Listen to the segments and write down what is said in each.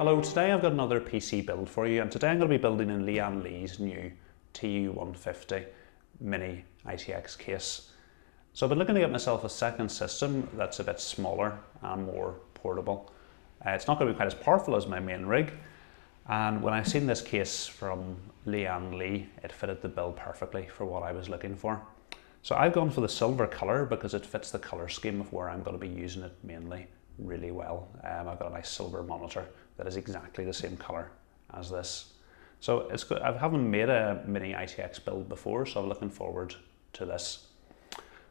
Hello, today I've got another PC build for you, and today I'm going to be building in Lian's new TU150 Mini-itx case. So I've been looking to get myself a second system that's a bit smaller and more portable. It's not going to be quite as powerful as my main rig, and when I seen this case from Lian, it fitted the bill perfectly for what I was looking for. So I've gone for the silver colour because it fits the colour scheme of where I'm going to be using it mainly really well. I've got a nice silver monitor that is exactly the same colour as this. So it's good. I haven't made a Mini-itx build before, so I'm looking forward to this.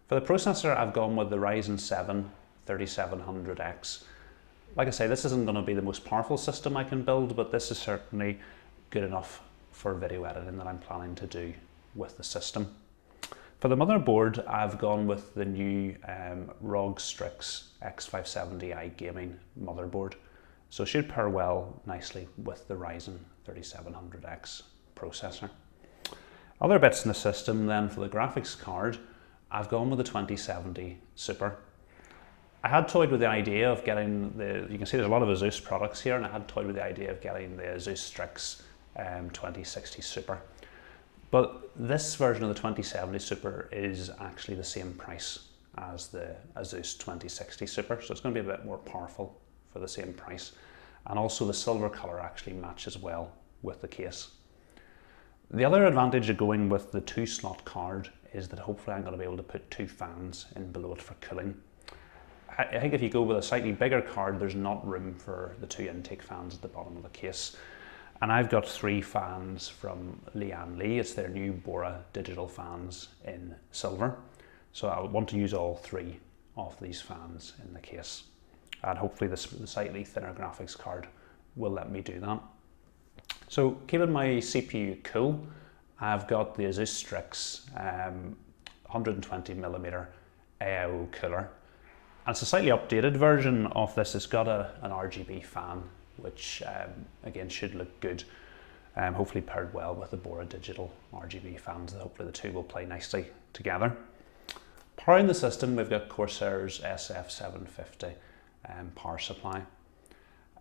For the processor, I've gone with the Ryzen 7 3700X. Like I say, this isn't going to be the most powerful system I can build, but this is certainly good enough for video editing that I'm planning to do with the system. For the motherboard, I've gone with the new ROG Strix X570i gaming motherboard. So it should pair well nicely with the Ryzen 3700X processor. Other bits in the system then, for the graphics card, I've gone with the 2070 Super. I had toyed with the idea of getting you can see there's a lot of Asus products here, and I had toyed with the idea of getting the Asus Strix 2060 Super. But this version of the 2070 Super is actually the same price as the Asus 2060 Super, so it's going to be a bit more powerful for the same price. And also the silver colour actually matches well with the case. The other advantage of going with the 2-slot card is that hopefully I'm going to be able to put 2 fans in below it for cooling. I think if you go with a slightly bigger card, there's not room for the 2 intake fans at the bottom of the case. And I've got 3 fans from Lian. It's their new Bora digital fans in silver. So I want to use all 3 of these fans in the case. And hopefully the slightly thinner graphics card will let me do that. So keeping my CPU cool, I've got the Asus Strix 120mm AIO cooler. And it's a slightly updated version of this. It's got an RGB fan, which again should look good, hopefully paired well with the Bora digital RGB fans. Hopefully the two will play nicely together. Powering the system, we've got Corsair's SF750 power supply.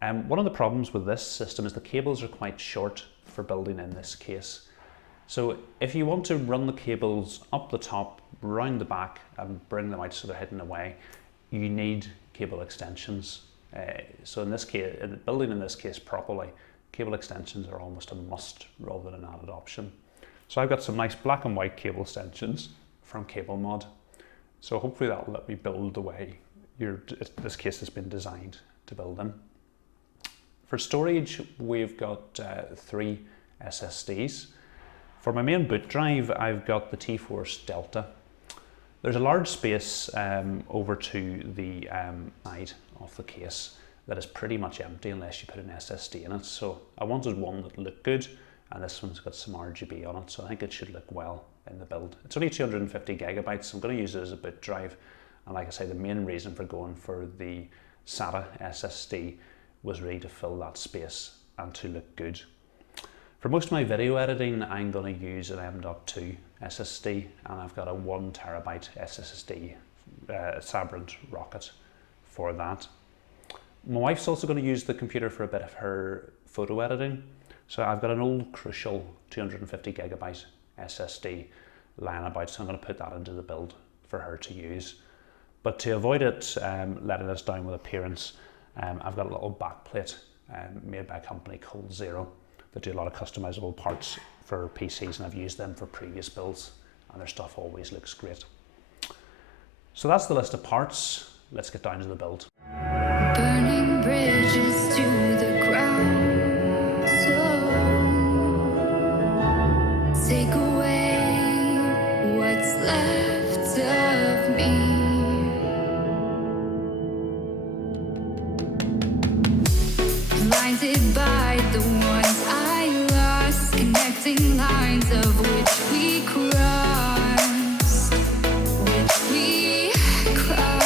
One of the problems with this system is the cables are quite short for building in this case. So if you want to run the cables up the top, round the back, and bring them out so they're hidden away, you need cable extensions. So in this case, building in this case properly, cable extensions are almost a must rather than an added option. So I've got some nice black and white cable extensions from Cablemod. So hopefully that'll let me build the way this case has been designed to build in. For storage, we've got 3 SSDs. For my main boot drive, I've got the T-Force Delta. There's a large space over to the side of the case that is pretty much empty unless you put an SSD in it. So I wanted one that looked good, and this one's got some RGB on it, so I think it should look well in the build. It's only 250 gigabytes, so I'm going to use it as a boot drive. And like I say, the main reason for going for the SATA SSD was really to fill that space and to look good. For most of my video editing, I'm going to use an M.2 SSD, and I've got a 1 terabyte SSD Sabrent rocket for that. My wife's also going to use the computer for a bit of her photo editing, so I've got an old Crucial 250 gigabyte SSD lying about, so I'm going to put that into the build for her to use. But to avoid it letting us down with appearance, I've got a little backplate made by a company called Zero that do a lot of customizable parts for PCs, and I've used them for previous builds, and their stuff always looks great. So that's the list of parts. Let's get down to the build. Burning bridges to the ground, so take away what's left of me. Blinded by the ones I lost, connecting lines of which we crossed, which we crossed.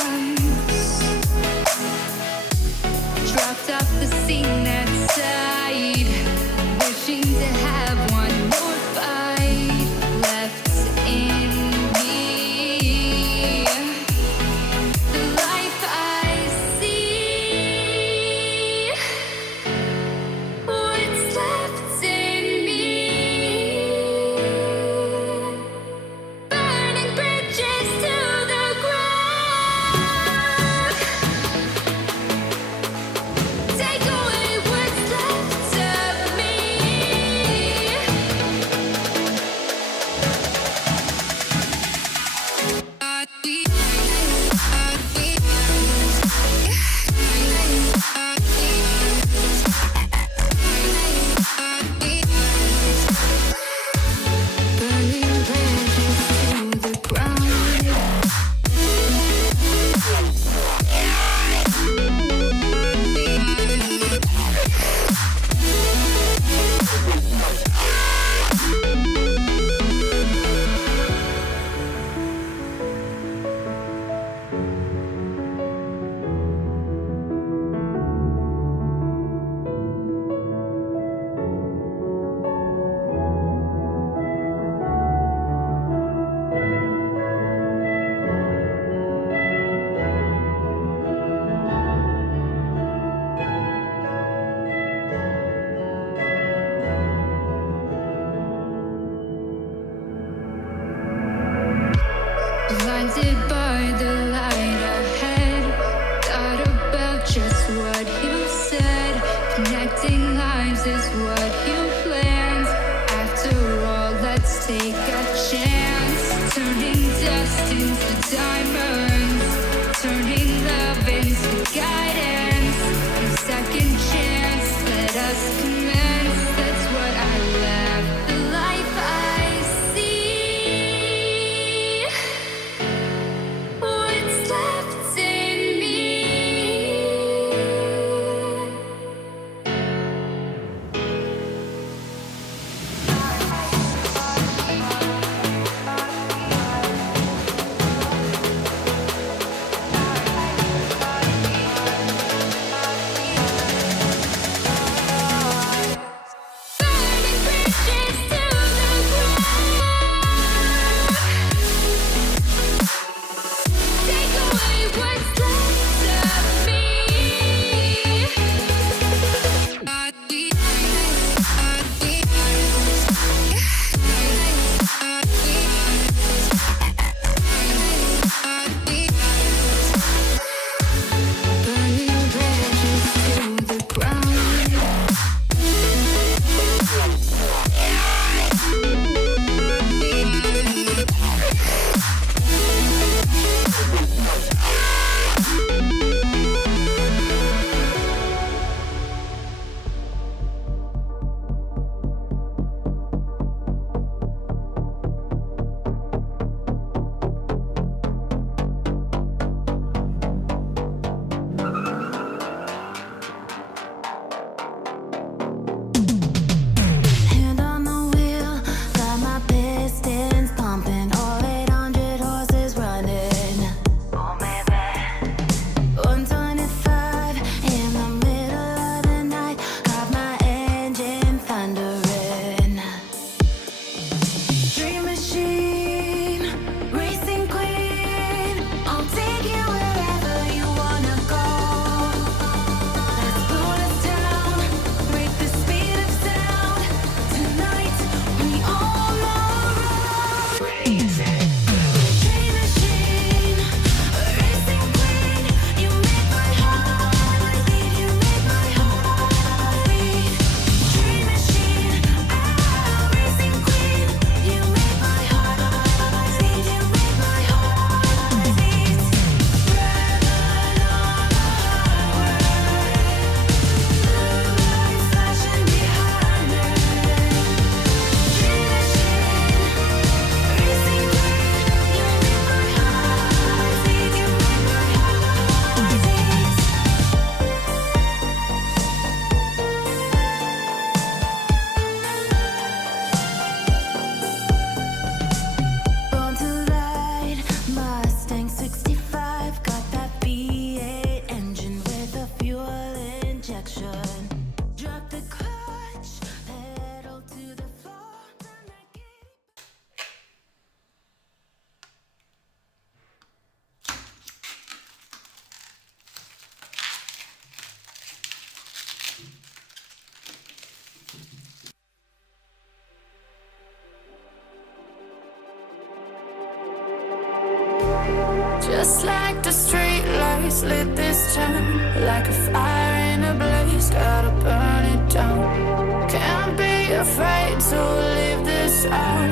Just like the street lights lit this town, like a fire in a blaze, gotta burn it down. Can't be afraid to leave this out.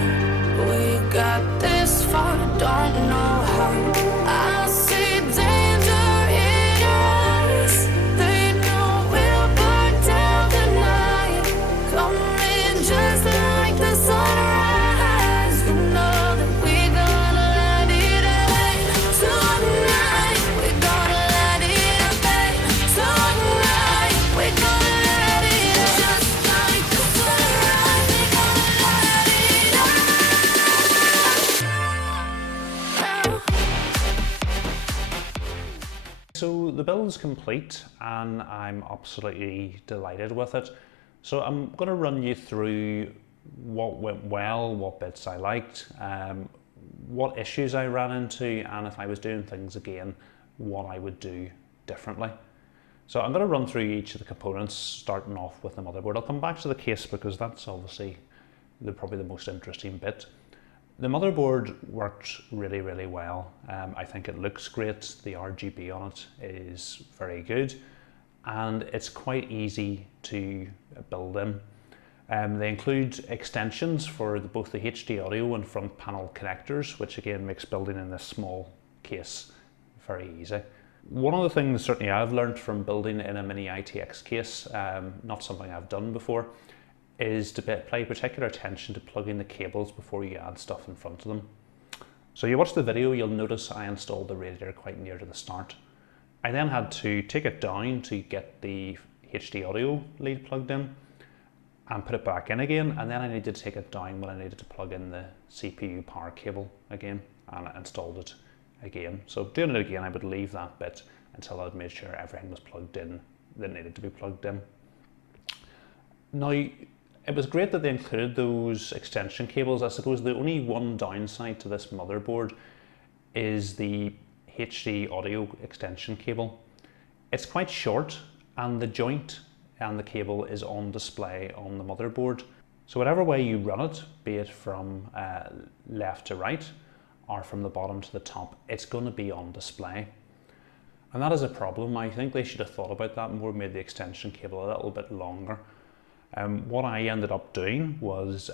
We got this far, don't know how. I see danger in your eyes. They know we'll burn down the night. Coming just like the sunrise. You know that we're gonna let it rain tonight. We're gonna let it rain tonight. We're gonna let it just like the sunrise. We're gonna let it rain. So the build's complete and I'm absolutely delighted with it. So I'm going to run you through what went well, what bits I liked, what issues I ran into, and if I was doing things again, what I would do differently. So I'm going to run through each of the components, starting off with the motherboard. I'll come back to the case because that's obviously probably the most interesting bit. The motherboard worked really, really well. I think it looks great. The RGB on it is very good, and it's quite easy to build in. They include extensions for both the HD audio and front panel connectors, which again makes building in this small case very easy. One of the things certainly I've learned from building in a Mini-itx case, not something I've done before, is to pay particular attention to plugging the cables before you add stuff in front of them. So you watch the video, you'll notice I installed the radiator quite near to the start. I then had to take it down to get the HD audio lead plugged in and put it back in again, and then I needed to take it down when I needed to plug in the CPU power cable again, and I installed it again. So doing it again, I would leave that bit until I'd made sure everything was plugged in that needed to be plugged in. Now, it was great that they included those extension cables. I suppose the only one downside to this motherboard is the HD audio extension cable. It's quite short and the joint and the cable is on display on the motherboard. So whatever way you run it, be it from left to right or from the bottom to the top, it's going to be on display. And that is a problem. I think they should have thought about that more, made the extension cable a little bit longer. What I ended up doing was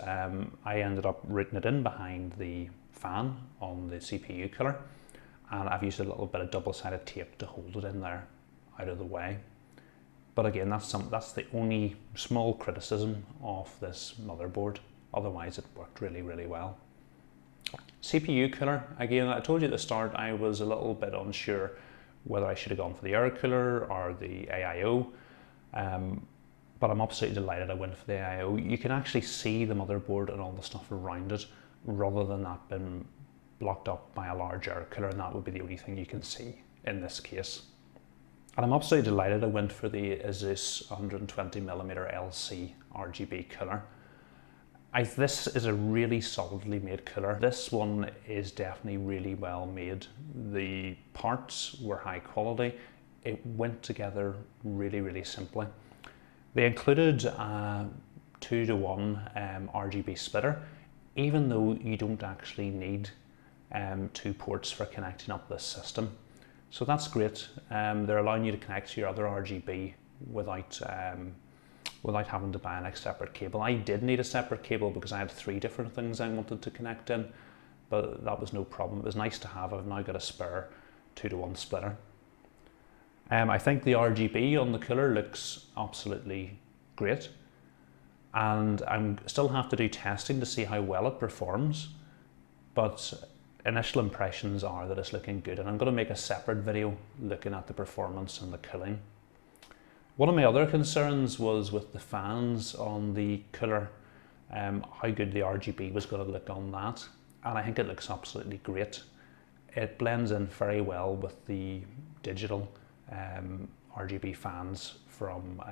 I ended up routing it in behind the fan on the CPU cooler, and I've used a little bit of double-sided tape to hold it in there out of the way. But again, that's the only small criticism of this motherboard. Otherwise, it worked really, really well. CPU cooler, again, I told you at the start I was a little bit unsure whether I should have gone for the air cooler or the AIO. But I'm absolutely delighted I went for the AIO. You can actually see the motherboard and all the stuff around it rather than that being blocked up by a large air cooler, and that would be the only thing you can see in this case. And I'm absolutely delighted I went for the Asus 120mm LC RGB cooler. This is a really solidly made cooler. This one is definitely really well made. The parts were high quality. It went together really, really simply. They included a 2:1 RGB splitter, even though you don't actually need 2 ports for connecting up this system. So that's great. They're allowing you to connect to your other RGB without having to buy a next separate cable. I did need a separate cable because I had 3 different things I wanted to connect in, but that was no problem. It was nice to have. I've now got a spare 2:1 splitter. I think the RGB on the cooler looks absolutely great, and I still have to do testing to see how well it performs, but initial impressions are that it's looking good, and I'm going to make a separate video looking at the performance and the cooling. One of my other concerns was with the fans on the cooler, how good the RGB was going to look on that, and I think it looks absolutely great. It blends in very well with the digital RGB fans from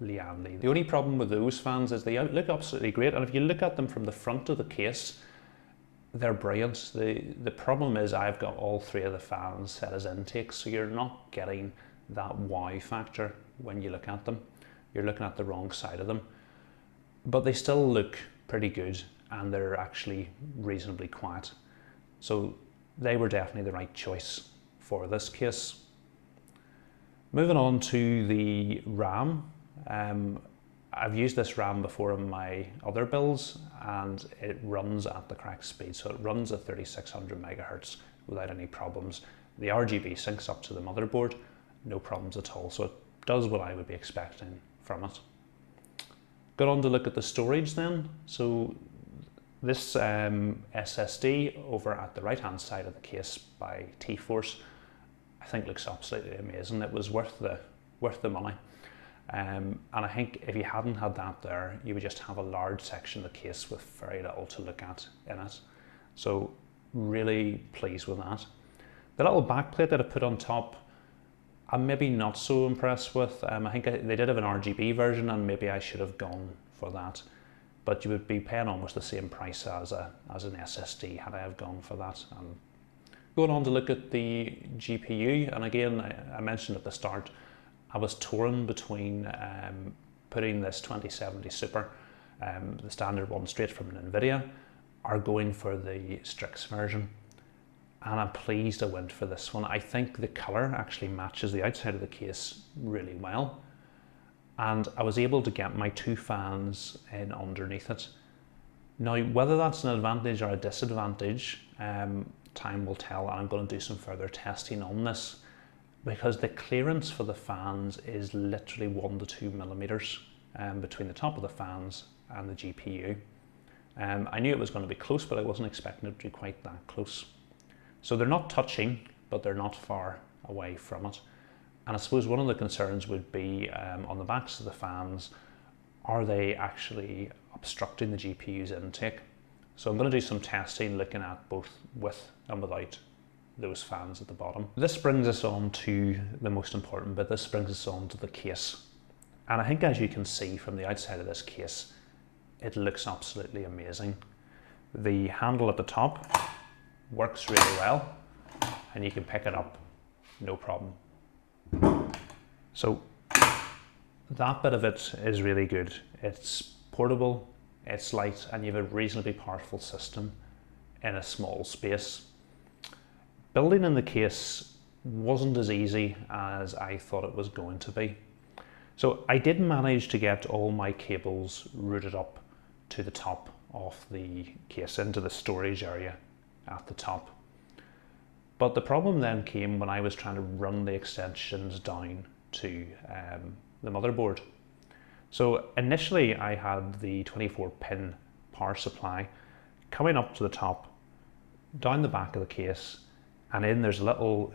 Lian. The only problem with those fans is they look absolutely great, and if you look at them from the front of the case, they're brilliant. The problem is I've got all 3 of the fans set as intakes, so you're not getting that wow factor when you look at them. You're looking at the wrong side of them, but they still look pretty good and they're actually reasonably quiet. So they were definitely the right choice for this case. Moving on to the RAM. I've used this RAM before in my other builds and it runs at the correct speed. So it runs at 3600 megahertz without any problems. The RGB syncs up to the motherboard, no problems at all. So it does what I would be expecting from it. Got on to look at the storage then. So this SSD over at the right hand side of the case by T-Force, I think looks absolutely amazing. It was worth the money. And I think if you hadn't had that there, you would just have a large section of the case with very little to look at in it. So really pleased with that. The little backplate that I put on top, I'm maybe not so impressed with. I think they did have an RGB version and maybe I should have gone for that. But you would be paying almost the same price as an SSD had I have gone for that. Going on to look at the GPU, and again, I mentioned at the start, I was torn between putting this 2070 Super, the standard one straight from NVIDIA, or going for the Strix version. And I'm pleased I went for this one. I think the colour actually matches the outside of the case really well. And I was able to get my two fans in underneath it. Now, whether that's an advantage or a disadvantage, time will tell, and I'm going to do some further testing on this, because the clearance for the fans is literally 1 to 2 millimeters between the top of the fans and the GPU. I knew it was going to be close, but I wasn't expecting it to be quite that close. So they're not touching, but they're not far away from it. And I suppose one of the concerns would be on the backs of the fans, are they actually obstructing the GPU's intake? So I'm going to do some testing looking at both with and without those fans at the bottom. This brings us on to the most important bit. This brings us on to the case. And I think, as you can see from the outside of this case, it looks absolutely amazing. The handle at the top works really well and you can pick it up no problem. So that bit of it is really good. It's portable, it's light, and you have a reasonably powerful system in a small space. Building in the case wasn't as easy as I thought it was going to be. So I did manage to get all my cables routed up to the top of the case, into the storage area at the top. But the problem then came when I was trying to run the extensions down to the motherboard. So initially I had the 24-pin power supply coming up to the top, down the back of the case, and in there's a little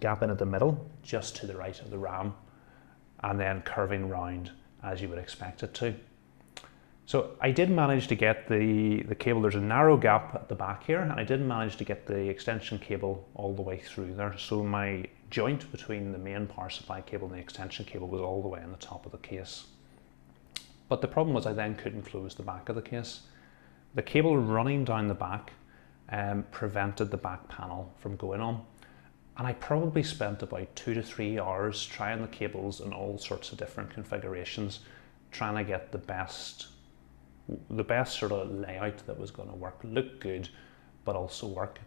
gap in at the middle, just to the right of the RAM, and then curving round as you would expect it to. So I did manage to get the cable, there's a narrow gap at the back here, and I did manage to get the extension cable all the way through there. So my joint between the main power supply cable and the extension cable was all the way on the top of the case. But the problem was I then couldn't close the back of the case. The cable running down the back prevented the back panel from going on. And I probably spent about 2 to 3 hours trying the cables in all sorts of different configurations, trying to get the best sort of layout that was going to work, look good, but also work.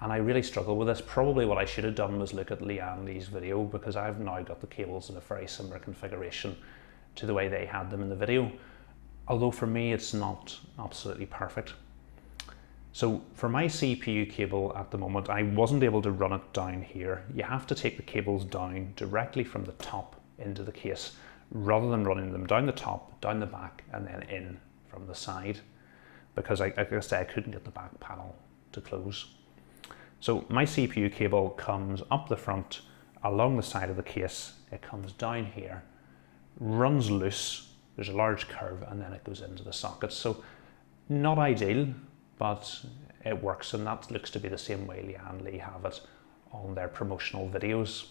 And I really struggled with this. Probably what I should have done was look at Lian's video, because I've now got the cables in a very similar configuration to the way they had them in the video. Although for me, it's not absolutely perfect. So for my CPU cable at the moment, I wasn't able to run it down here. You have to take the cables down directly from the top into the case, rather than running them down the top, down the back, and then in from the side, because like I said, I couldn't get the back panel to close. So my CPU cable comes up the front, along the side of the case, it comes down here, runs loose, there's a large curve, and then it goes into the socket. So not ideal, but it works, and that looks to be the same way Lian have it on their promotional videos.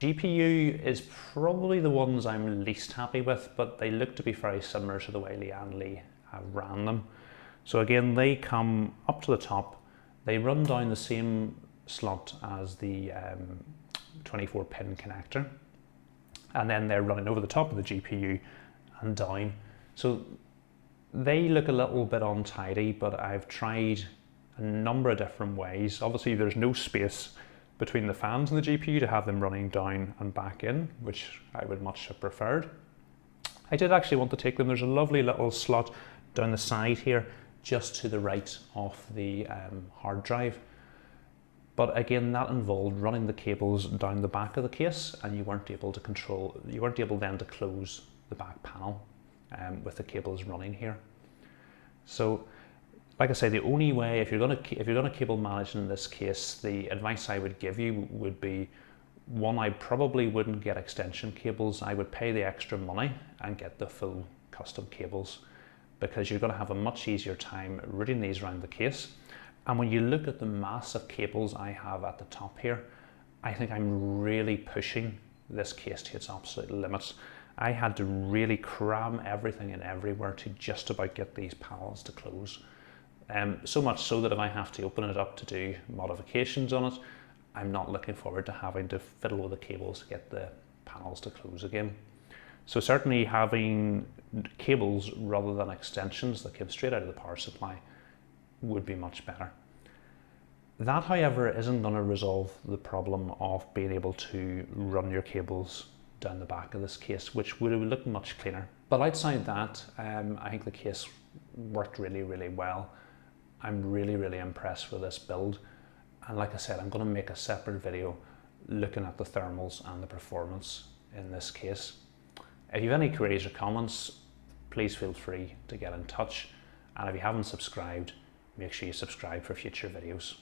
GPU is probably the ones I'm least happy with, but they look to be very similar to the way Lian have ran them. So again, they come up to the top, they run down the same slot as the 24-pin connector, and then they're running over the top of the GPU and down. So they look a little bit untidy, but I've tried a number of different ways. Obviously there's no space between the fans and the GPU to have them running down and back in, which I would much have preferred. I did actually want to take them. There's a lovely little slot down the side here, just to the right of the hard drive. But again, that involved running the cables down the back of the case, and you weren't able then to close the back panel with the cables running here. So, like I say, the only way, if you're going to cable manage in this case, the advice I would give you would be, one, I probably wouldn't get extension cables. I would pay the extra money and get the full custom cables, because you're going to have a much easier time routing these around the case. And when you look at the massive cables I have at the top here, I think I'm really pushing this case to its absolute limits. I had to really cram everything in everywhere to just about get these panels to close. So much so that if I have to open it up to do modifications on it, I'm not looking forward to having to fiddle with the cables to get the panels to close again. So certainly having cables rather than extensions that came straight out of the power supply would be much better. That, however, isn't going to resolve the problem of being able to run your cables down the back of this case, which would have looked much cleaner. But outside that, I think the case worked really, really well. I'm really, really impressed with this build. And like I said, I'm going to make a separate video looking at the thermals and the performance in this case. If you have any queries or comments, please feel free to get in touch. And if you haven't subscribed, make sure you subscribe for future videos.